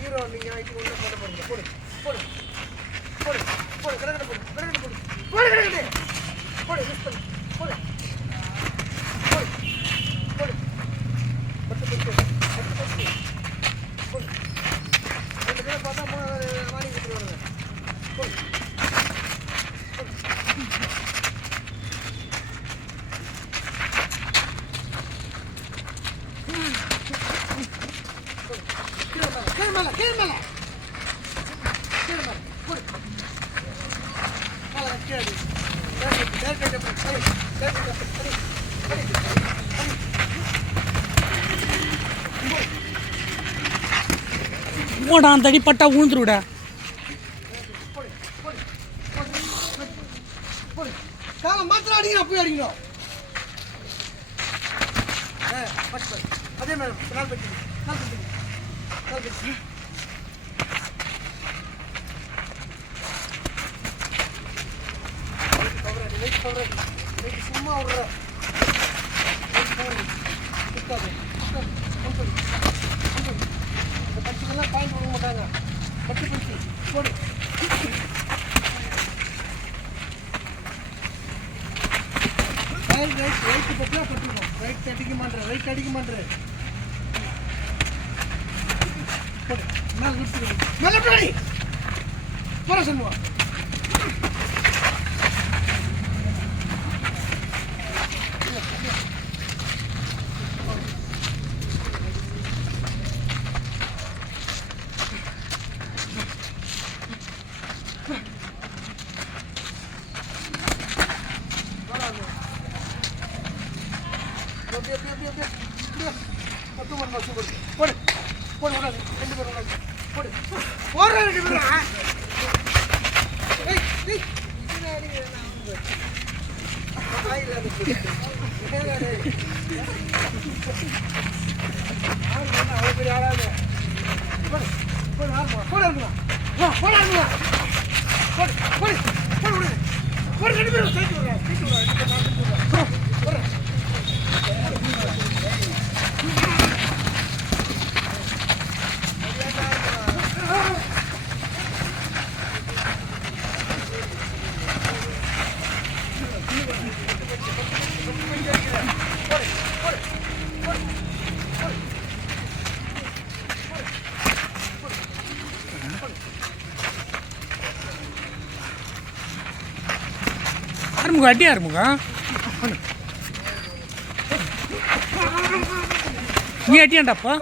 Hero நீங்கள் ஆகிட்டு உள்ள போட போடுங்க போடு போடு போடு போடு கடற்கடை போடு கடற்கடை போடு போடு கடற்கடை போடு யூஸ் பண்ணு போடு போடு போடு பட்டு பட்டு பட்டு பட்டு போடு ரெண்டு பேரை பார்த்தா வாங்கி கொடுத்துருவாங்க போடு Quémala, quémala. Quémala. Put. Hala, quémala. போடா அந்த அடி பட்டா ஊந்துருடா. கால மாத்திர அடிங்க போய் அடிங்க. அதே மேடம் கால் பத்தி. கால் பத்தி. கால் பத்தி. சும்மா விடுற இந்த பச்சுக்கெல்லாம் பாயிண்ட் கொடுக்க மாட்டாங்க பட்டு பச்சு போடு ரைட் ரைட்டு பட்டியா பட்டுருக்கோம் ரைட் அடிக்க மாட்டேன் ரைட் அடிக்க மாட்டேன் போடு மேலே விட்டு மேலே பின்னாடி போற சொல்லுவா போடு போடு ரெண்டு பேரும் போடு போடுற ரெண்டு பேரும் அவ்வளோ பெரிய ஆளாது போடு போடு ஆரம்பா போட இருக்குமா போட இருக்குமா போடு போடு போடு விடு போடு ரெண்டு பேரும் சேர்த்து விடுறேன் சேர்த்து விடுறேன் போடுறேன் ஆரம்புங்க அடி ஆரம்புங்க நீ அடியாண்டாப்பா